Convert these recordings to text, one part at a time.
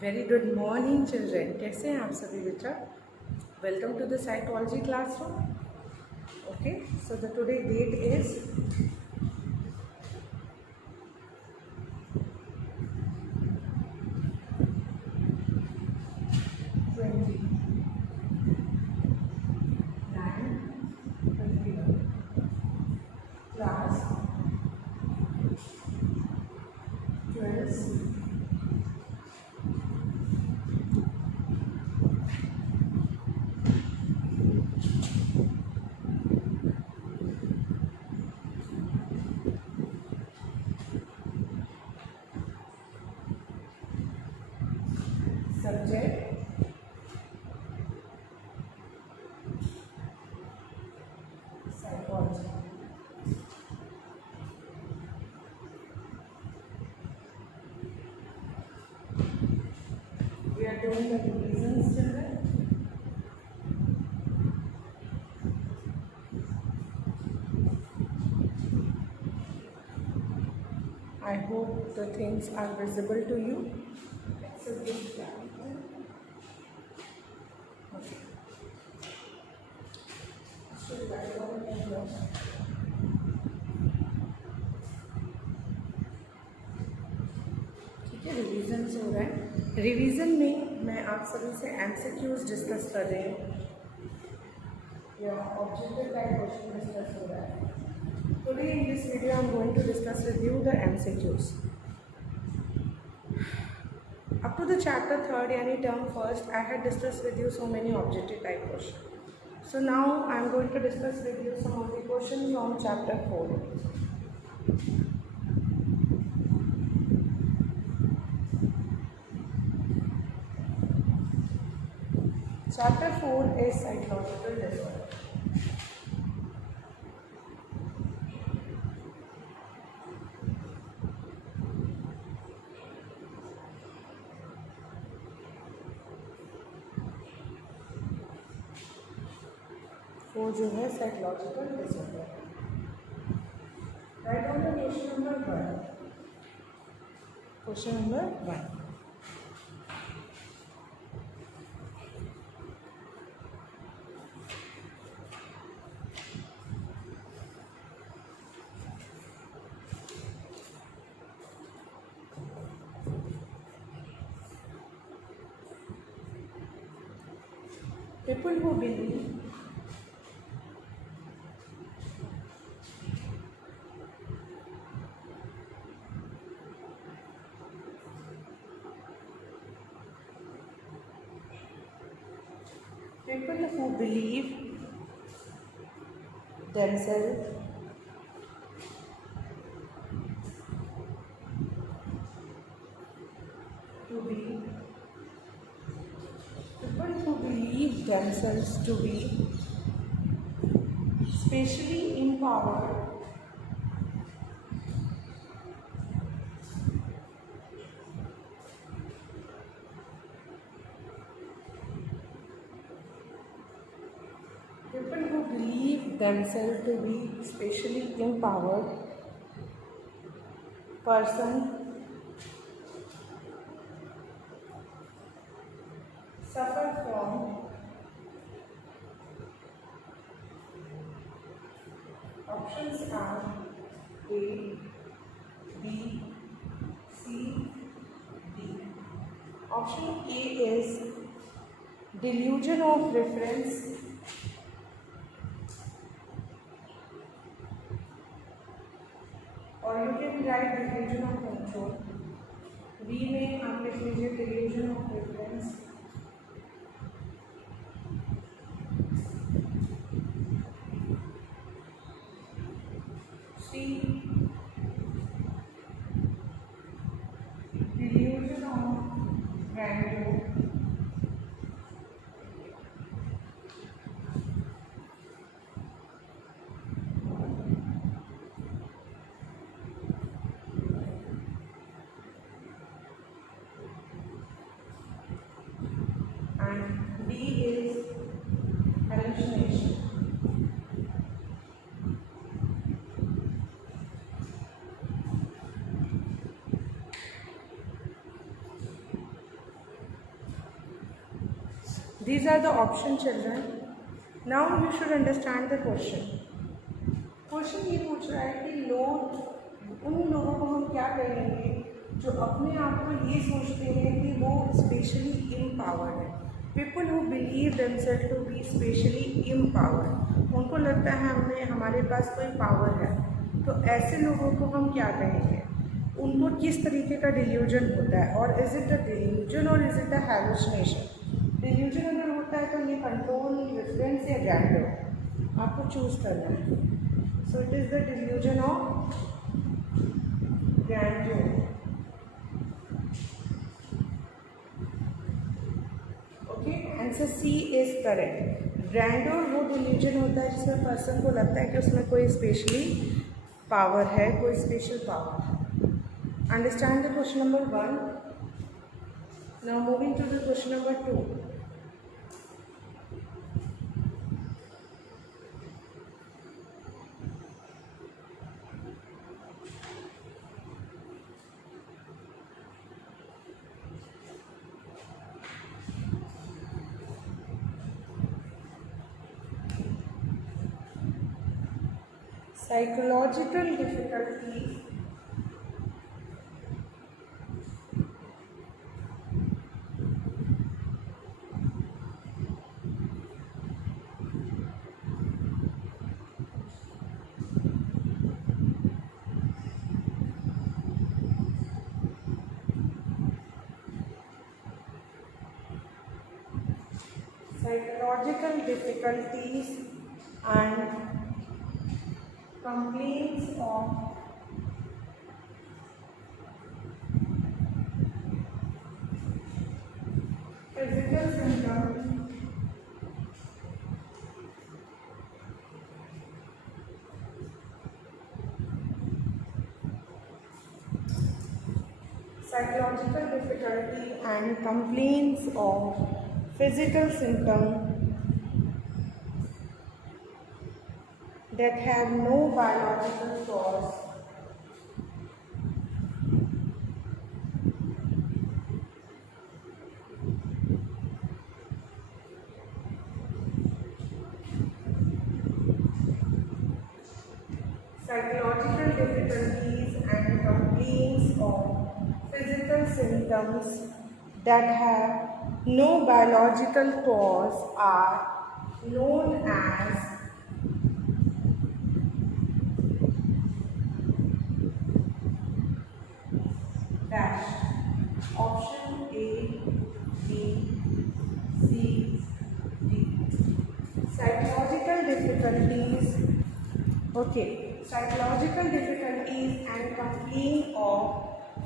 Very good morning children, कैसे हैं आप सभी बेटा? Welcome to the psychology classroom. Okay, so the today date is 29/21. Class 12. Subject psychology. We are doing the revisions, children. I hope the things are visible to you. It's a big chapter. Okay. Should I go ahead and ठीक है, रिवीजन हो रहा है. रिवीजन में मैं आप सभी से एमसीक्यूज डिस्कस कर रही हूँ या ऑब्जेक्टिव टाइप क्वेश्चन डिस्कस हो रहा है. Today in this video I am going to discuss with you the MCQs up to the chapter 3 यानी term first. I had discuss with you so many objective type question. So now I am going to discuss with you some of the questions from chapter 4. Chapter 4 is psychological disorder. वो जो है psychological disorder. Right on the question number 1. Question number 1. People who believe themselves to be people who believe themselves to be spatially empowered themselves to be spatially empowered person suffer from options are A, B, C, D. Option A is delusion of reference, और you can write delusion of control. B में आप लिख लीजिए delusion of reference. C delusion of grandeur. These are the option, children. Now you should understand the question. Question ये पूछ रहा है कि लोग, उन लोगों को हम क्या कहेंगे जो अपने आप को ये सोचते हैं कि वो स्पेशली एम्पावर्ड है. People who believe themselves to be specially empowered, उनको लगता है हमारे पास कोई पावर है. तो ऐसे लोगों को हम क्या कहेंगे, उनको किस तरीके का डिल्यूजन होता है, और इज इट अ डिल्यूजन और is it a hallucination. Delusion अगर होता है तो ये कंट्रोल, रेफरेंस या ग्रैंडर आपको चूज करना है. So it is the delusion of grandeur. Okay, answer C is correct. Grandeur वो डिल्यूजन होता है जिसमें पर्सन को लगता है कि उसमें कोई स्पेशली पावर है, कोई special power. Understand the question number 1. Now moving to the question number 2. Psychological difficulties and complaints of physical symptoms psychological difficulty and complaints of physical symptoms that have no biological cause psychological difficulties and complaints of physical symptoms that have no biological cause are known as dash. Option A, B, C, D. Psychological difficulties. Okay, psychological difficulties and complaint of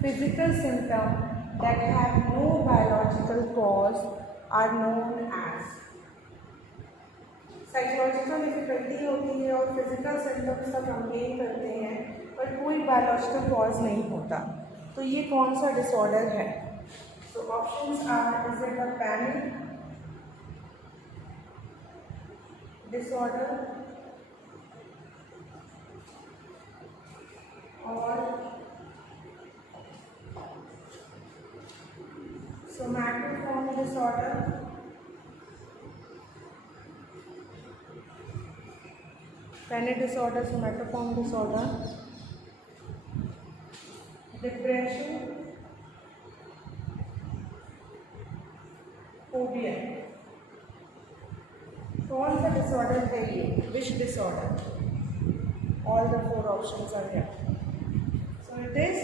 physical symptoms that have no biological cause are known as. Psychological difficulty होती है और physical symptoms का कंप्लेन करते हैं पर कोई biological cause नहीं होता, तो ये कौन सा डिसऑर्डर है. So options are, is it a panic disorder और somatoform disorder, panic disorder, somatoform disorder, depression, phobia. कौन सा डिसऑर्डर है ये, which disorder? All the 4 options are here. So it is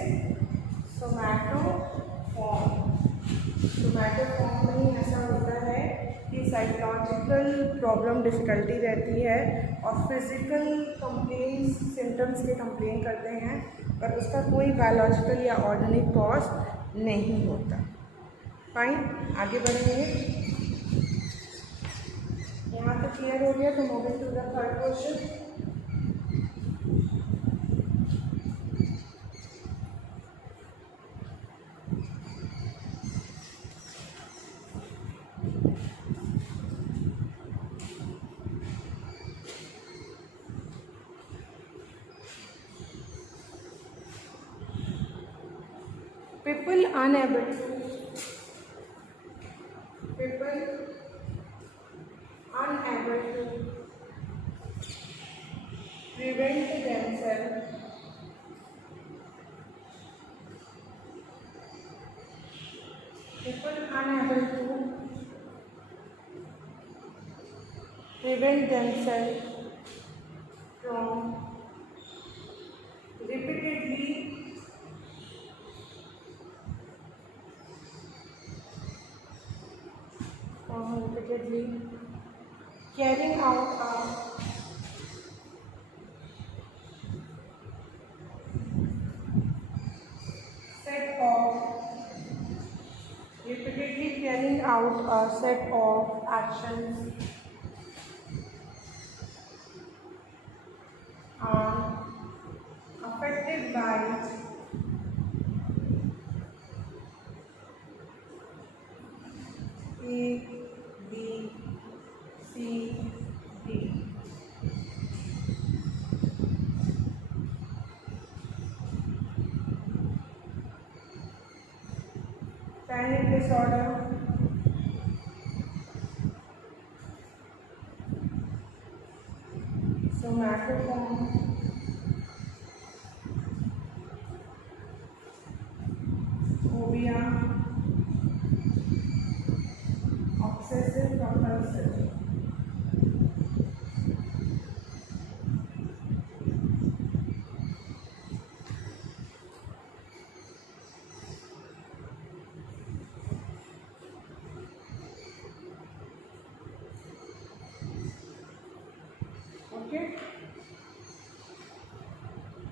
somatoform. somatoform में ही ऐसा होता है कि साइकोलॉजिकल प्रॉब्लम डिफ़िकल्टी रहती है और फिज़िकल कंप्लेंट्स सिम्टम्स के कंप्लेन करते हैं पर उसका कोई बायोलॉजिकल या ऑर्गेनिक कॉज नहीं होता. फाइन, आगे बढ़ेंगे. यहाँ तक क्लियर हो गया. तो moving to the third question. People unable to prevent themselves people unable to prevent themselves from repeatedly carrying out a set of repeatedly carrying out a set of actions are affected by A, B, C, D. Panic disorder, somatoform, phobia, obsessive compulsive. Okay,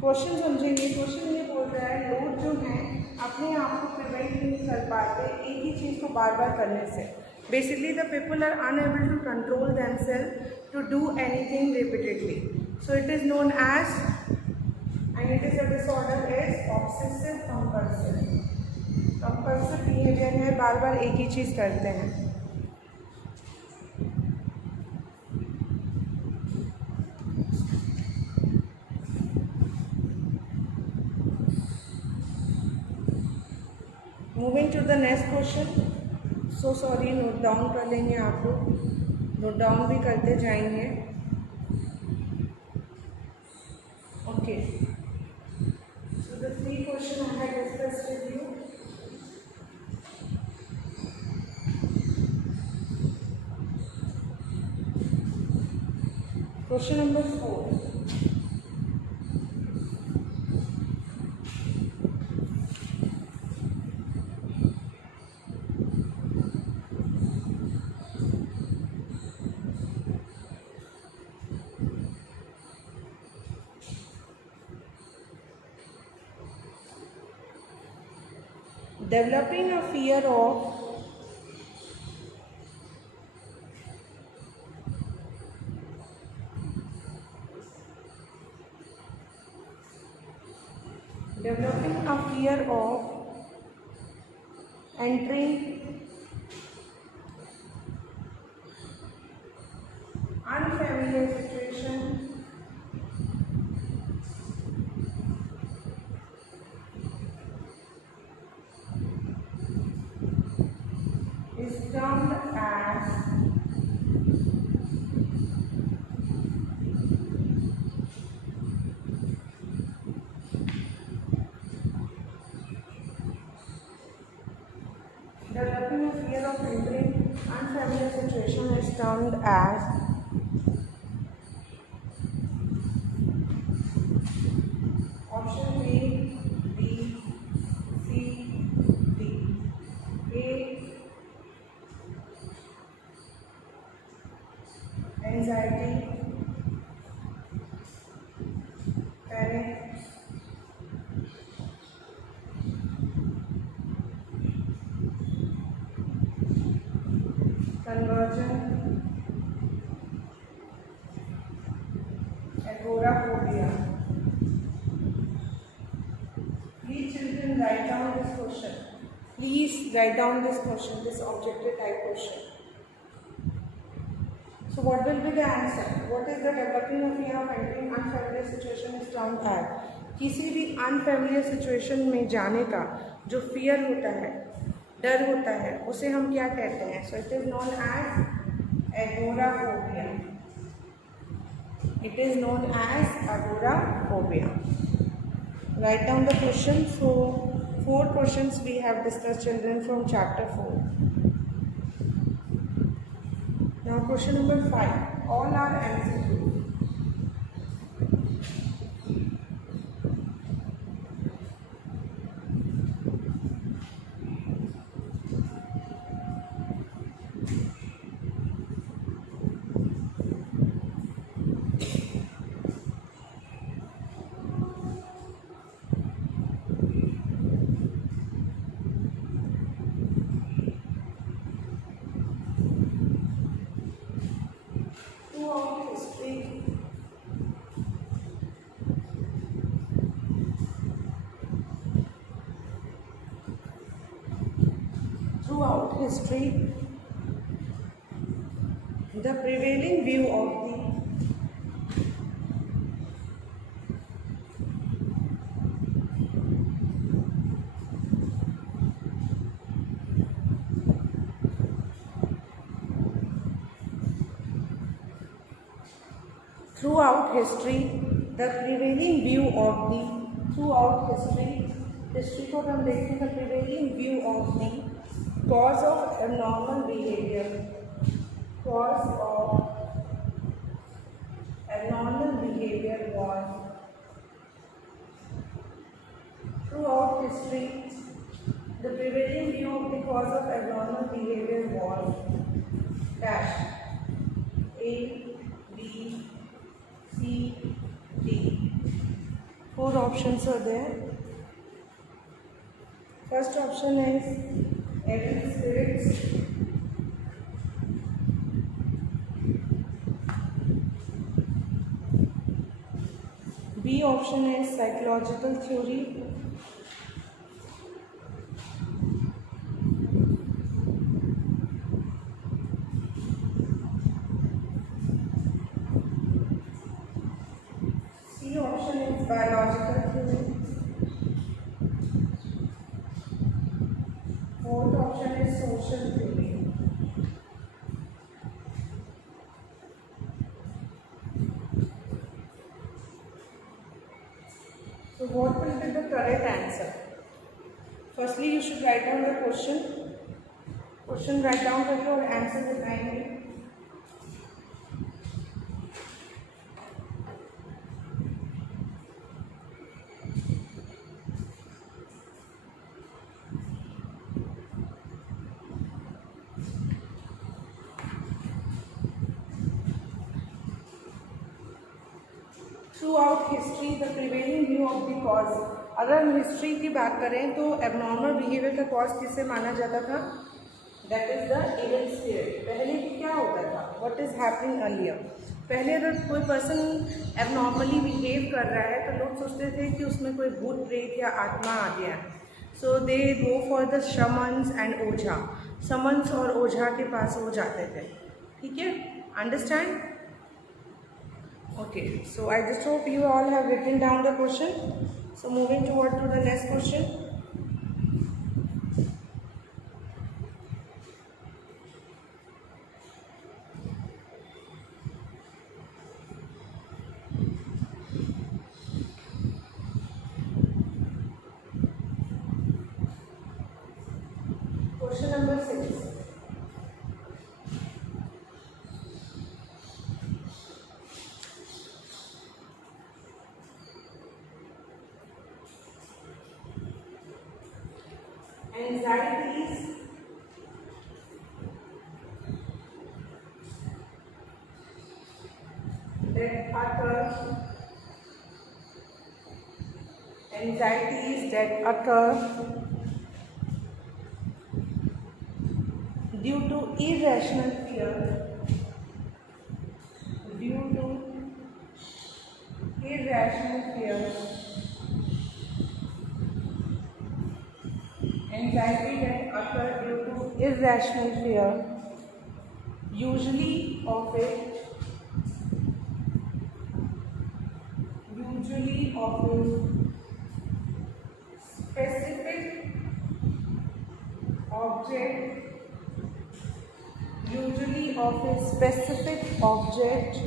question समझेंगे। क्वेश्चन ये बोल रहा है लोग जो हैं अपने आप को प्रिवेंट नहीं कर पाते एक ही चीज़ को बार बार करने से। Basically the people are unable to control themselves to do anything repeatedly, so it is known as and it is a disorder is obsessive compulsive. Compulsive behaviour है, बार बार एक ही चीज़ करते हैं। Moving to the next question. So sorry, note down कर लेंगे आप लोग, नोट डाउन भी करते जाएंगे। Okay, so the 3 question I have discussed with you. Question number 4, developing a fear of entering unfamiliar situation is termed as developing a fear of entering unfamiliar situation is termed as option A, B, C, D. A, anxiety, panic, conversion, agoraphobia. Please children write down this question. Please write down this question, this objective type question. So what will be the answer? What is the developing of fear of entering unfamiliar situation is termed as? किसी भी unfamiliar situation में जाने का जो फियर होता है, डर होता है, उसे हम क्या कहते हैं? So it is known as agoraphobia. It is known as agoraphobia. Write down the question. So 4 questions we have discussed, children, from chapter 4. Now question number 5. All are MCQ. Throughout history, the prevailing view of the throughout history, the prevailing view of the throughout history को हम देखते हैं, the prevailing view of the cause of abnormal behavior was throughout history, the prevailing view of the cause of abnormal behavior was dash A, B, C, D. 4 options are there. First option is evil spirits. B option is psychological theory. C option is biological theory. Fourth option is social theory. So what will be the correct answer? Firstly, you should write down the question. Question write down करके और आंसर बताएंगे. Through out history the prevailing view of the cause. अगर हम हिस्ट्री की बात करें तो abnormal behaviour का कॉज किसे माना जाता था? That is the evil spirit. पहले क्या होता था? What is happening earlier? पहले अगर कोई पर्सन एबनॉर्मली बिहेव कर रहा है तो लोग सोचते थे कि उसमें कोई भूत प्रेत या आत्मा आ गया है. So they go for the shamans and ojha. Shamans और ओझा के पास वो जाते थे. ठीक है, understand? Okay, so I just hope you all have written down the question. So moving to the next question. Question number 6. Anxieties that occur due to irrational fear. Anxiety that occur due to irrational fear, usually of a specific object usually of a specific object,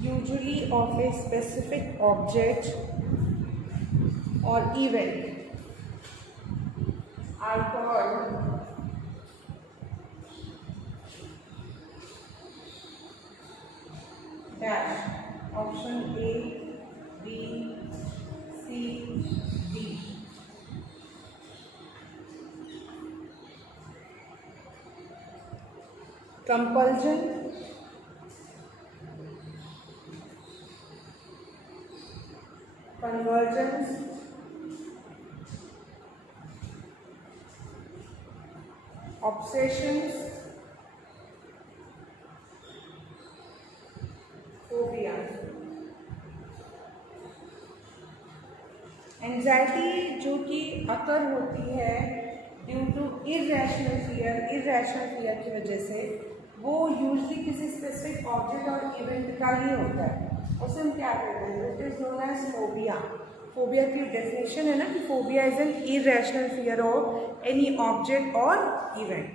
usually of a specific object or event are called dash. Option A, B, C, D. Compulsion, convergence, obsessions, phobia. Anxiety जो कि अकर होती है due to irrational fear की वजह से, वो यूजली किसी specific object or event का ही होता है, उसे हम क्या कहते हैं? It is known as phobia. Phobia की डेफिनेशन है ना कि phobia is an irrational fear of any object or event.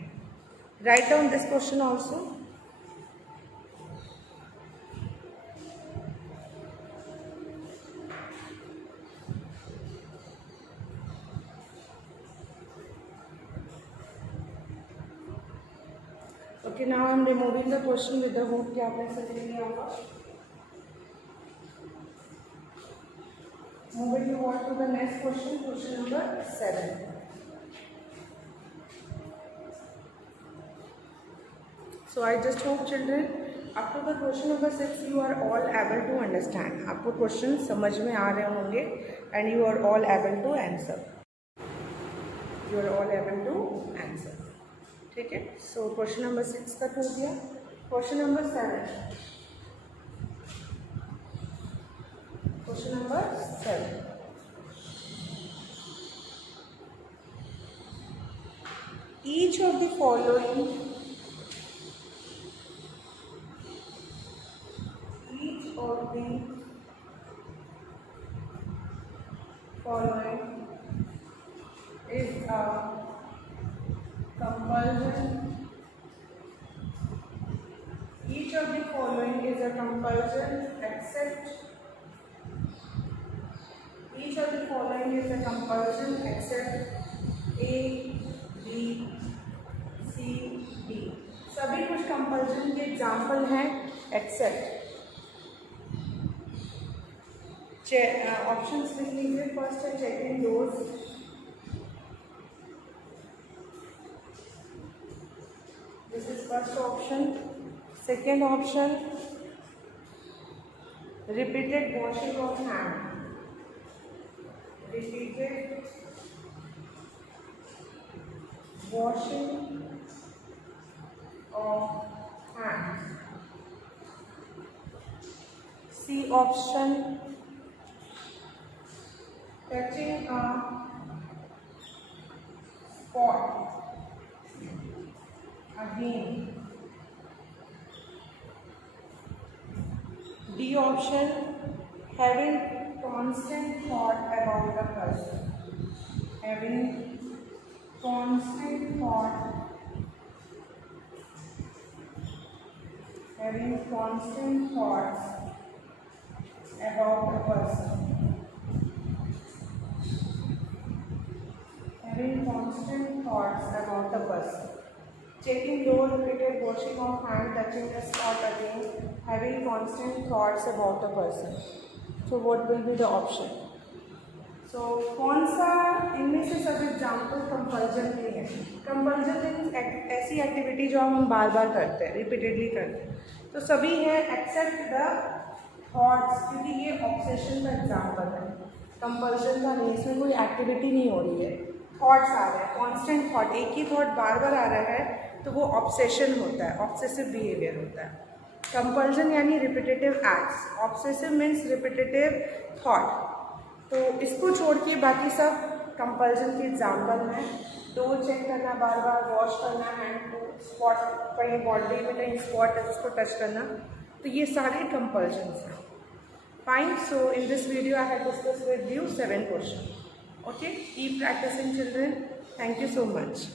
Write down this question also. Okay, now I am removing the question with the hope कि आपने सही लिया होगा। Moving on to the next question, question number 7. So I just hope children up to the question number 6 you are all able to understand. आपको question समझ में आ रहे होंगे and you are all able to answer. You are all able to answer. ठीक है, so question number 6 तक हो गया। Question number 7, question number 7, each of the following is a compulsion. Each of the following is a compulsion except A, B, C, D. सभी कुछ कंपल्शन के एग्जाम्पल हैं accept. Options लिख लीजिए। फर्स्ट है checking dose, this is first option. Second option repeated washing of hand, repeated washing of hands. C option touching a spot again. D option having constant thought about the person, having constant thought about the person, checking door, repeated washing of hand, touching the spot again, having constant thoughts about the person. So what will be the option? So कौन सा इनमें से सब example compulsion नहीं है? Compulsion means ऐसी एक्टिविटी जो हम बार बार करते हैं, रिपीटेडली करते हैं, तो सभी हैं एक्सेप्ट द थॉट्स, क्योंकि ये ऑब्सेशन का एग्जाम्पल है, कंपल्जन का नहीं, इसमें कोई एक्टिविटी नहीं हो रही है, थॉट्स आ रहे हैं, कॉन्स्टेंट थॉट, एक ही थॉट बार बार आ रहा है तो वो ऑब्सेशन होता है, ऑब्सेसिव बिहेवियर होता है। कंपल्जन यानी repetitive acts, obsessive means repetitive thought. तो इसको छोड़ के बाकी सब कंपल्जन के एग्जाम्पल हैं। डोर चेक करना, बार बार वॉश करना, हैंड को स्पॉट, कहीं बॉडी में कहीं स्पॉट है उसको टच करना, तो ये सारे कंपल्जन्स हैं। Fine, so in this video I have discuss with you 7 question. Okay, keep practising children. Thank you so much.